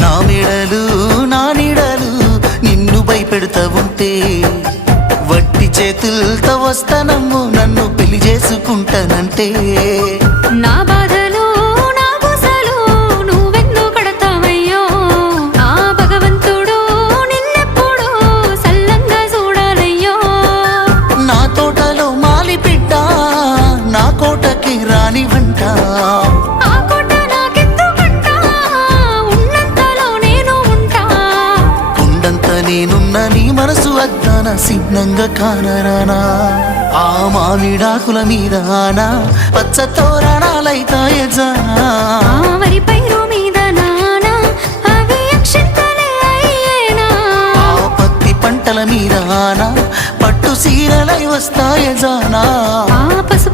నా మెడలు నా నీడలు నిన్ను భయపెడతా ఉంటే వట్టి చేతులతో వస్తానమ్ము నన్ను పెళ్లి చేసుకుంటానంటే నా బాధలు నా గుసలు నువ్వెందుకు కడతావయ్యో ఆ భగవంతుడు నిన్నెప్పుడు సల్లంగా చూడాలయ్యో నా తోటలో మాలి బిడ్డ నా కోటకి రాని వంట ఆ కోట నాకెందుకంట ఉన్నంతలో నేను ఉంటా కొండంత నేనున్న నీ మనసు అద్దాన సిద్ధంగా కానరానా ఆ మామిడాకుల మీద ఆనా పచ్చ తోరణాలైతాయజానా ఆ వరి పైరు మీద నానా అవి అక్షంతలే అయ్యేనా ఆ పత్తి పంటల మీద ఆనా పట్టు సీరలై వస్తాయజానా ఆ పసు